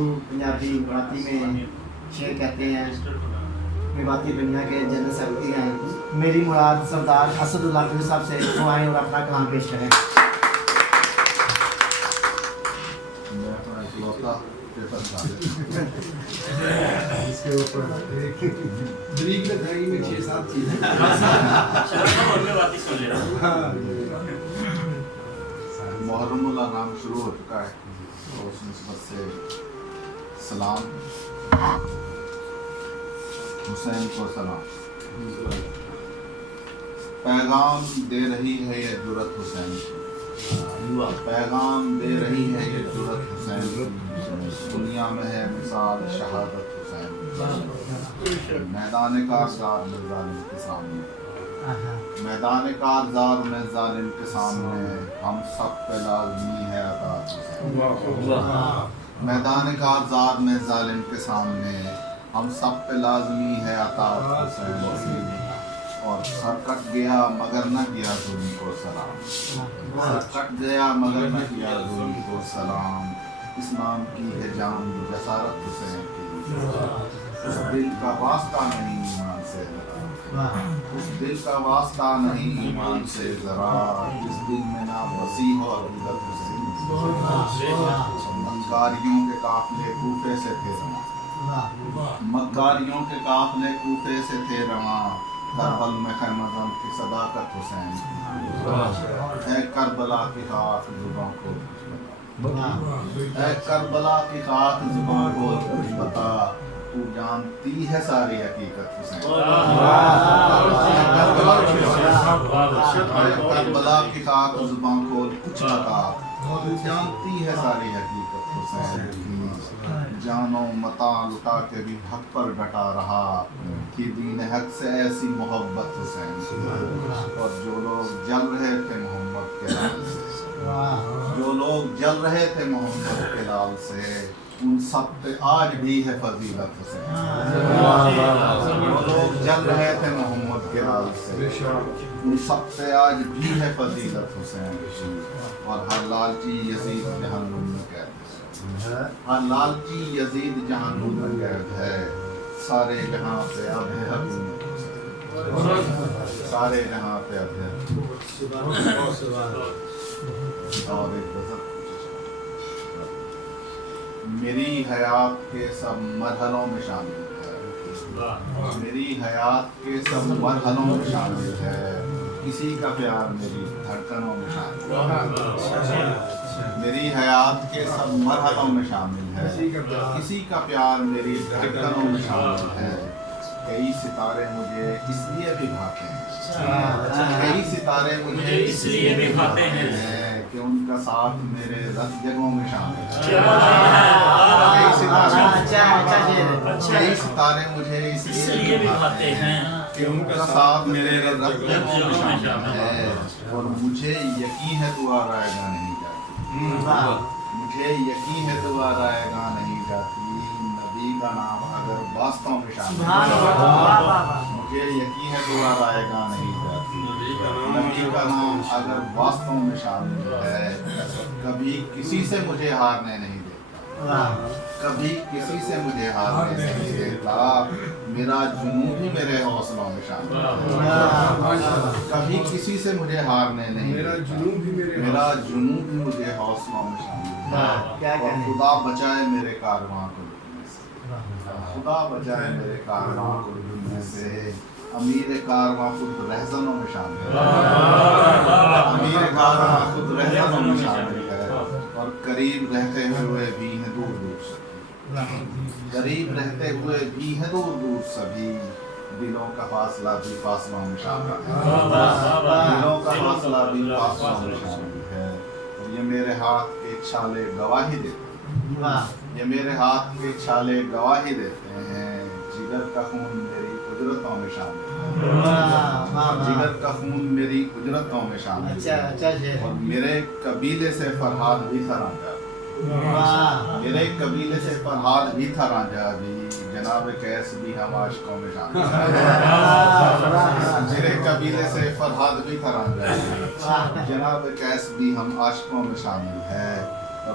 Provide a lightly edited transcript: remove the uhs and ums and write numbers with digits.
اردو پنجابی مراٹھی میں شعر کہتے ہیں. میواتی دنیا کے جنرل سیکرٹری ہیں. میری مراد سردار اسد اللہ قلی صاحب سے وہ آئیں اور اپنا کلام پیش کریں. اس کے اوپر بریک لگائی میں 6-7 چیزیں محرم اللہ نام شروع ہو چکا ہے تو اس نسبت سے سلام. حسین کو سلام. پیغام دے رہی ہے یہ جرأت حسین کی. پیغام دے رہی ہے یہ جرأت حسین کی. دنیا میں ہے مثال شہادت حسین کی. میدان کارزار میں ظالم کے سامنے. میدان کارزار میں ظالم کے سامنے ہم سب پہ لازمی ہے اطاعت حسین. میدان کارزار میں ظالم کے سامنے ہم سب پہ لازمی ہے اطاعت حسین. اور سر کٹ گیا مگر نہ کیا ظلم کو سلام. سر کٹ گیا مگر نہ کیا ظلم کو سلام. اس نام کی ہے جان جسارت حسین کی. اس دل کا واسطہ نہیں ایمان سے ذرا. اس دل کا واسطہ نہیں ایمان سے ذرا. جس دل میں نہ بسی ہو عقیدت حسین. مکاریوں کے قافلے کوفے سے تھے رواں. مکاریوں کے قافلے کوفے سے تھے رواں. کربل میں خیمزن کی صداقت حسین کی. اے کربلا کی خاک زباں کو اے کربلا کی خاک زباں کو کچھ بتا. تو جانتی ہے ساری حقیقت حسین. کربلا کی خاک زباں کو کچھ بتا. تو جانتی ہے ساری حقیقت حسین کی. جانو متا لٹا کے بھی حق پر ڈٹا رہا کہ دین حق سے ایسی محبت حسین کی. اور جو لوگ جل رہے تھے محمد کے لال سے, جو لوگ جل رہے تھے محمد کے لال سے, ان سب پہ آج بھی ہے فضیلت حسین. جو لوگ جل رہے تھے محمد کے لال سے, ان سب پہ آج بھی ہے فضیلت حسین. اور ہر لالچی یزید جہنم میں قید ہے. ہر لالچی یزید جہنم میں قید ہے. سارے جہاں پہ اب ہے حکومت حسین. سارے جہاں پہ اب ہے. اور ایک غزل میری حیات کے سب مرحلوں میں شامل ہے. میری حیات کے سب مرحلوں میں شامل ہے. کسی کا پیار میری دھڑکنوں میں شامل ہے. میری حیات کے سب مرحلوں میں شامل ہے. کسی کا پیار میری دھڑکنوں میں شامل ہے. کئی ستارے مجھے اس لیے بھی بھاتے ہیں. کئی ستارے مجھے اس لیے بھی بھاتے ہیں کہ ان کا ساتھ میرے رت جگہوں میں شامل ہے. کئی ستارے مجھے اس لیے بھی بھاتے ہیں کہ ان کا ساتھ میرے رت جگہوں میں شامل ہے. اور مجھے یقین ہے دعا رائے گا نہیں جاتی. مجھے یقین ہے دعا رائے گا نہیں جاتی. نبی کا نام اگر واسطوں میں شامل ہے. مجھے یقین ہے دعا رائے گا نہیں جاتی. نبی کا نام اگر واسطوں میں شامل ہے. کبھی کسی سے مجھے ہارنے نہیں دیتا. کبھی کسی سے مجھے ہارنے نہیں دیتا. میرا جنون بھی میرے حوصلوں میں شامل ہے. کبھی کسی سے مجھے ہارنے نہیں دیتا. میرا جنون بھی مجھے حوصلوں میں شامل ہے. اور خدا بچائے میرے کارواں کو لٹنے سے. خدا بچائے میرے کارواں کو لٹنے سے. امیر کارواں خود رہزنوں میں شامل ہے. امیر کارواں خود رہزنوں میں شامل ہے. اور قریب رہتے ہوئے بھی ہیں دور دور سبھی. قریب رہتے ہوئے بھی ہیں دور دور سبھی. دلوں کا فاصلہ بھی فاصلوں میں شامل ہے. دلوں کا فاصلہ بھی فاصلوں میں شامل ہے. اور یہ میرے ہاتھ کے چھالے گواہی دیتے ہیں. یہ میرے ہاتھ کے چھالے گواہی دیتے ہیں. جگر کا خون میری اجرتوں میں شامل ہے. جگر کا خون میری اجرتوں میں شامل ہے. اور میرے قبیلے سے فرحاد بھی تھا رانجھا. میرے قبیلے سے فرحاد بھی تھا رانجھا بھی. جناب قیس بھی ہم عاشقوں میں شامل ہے. میرے قبیلے سے فرحاد بھی تھا رانجھا بھی. جناب قیس بھی ہم عاشقوں میں شامل ہے. اور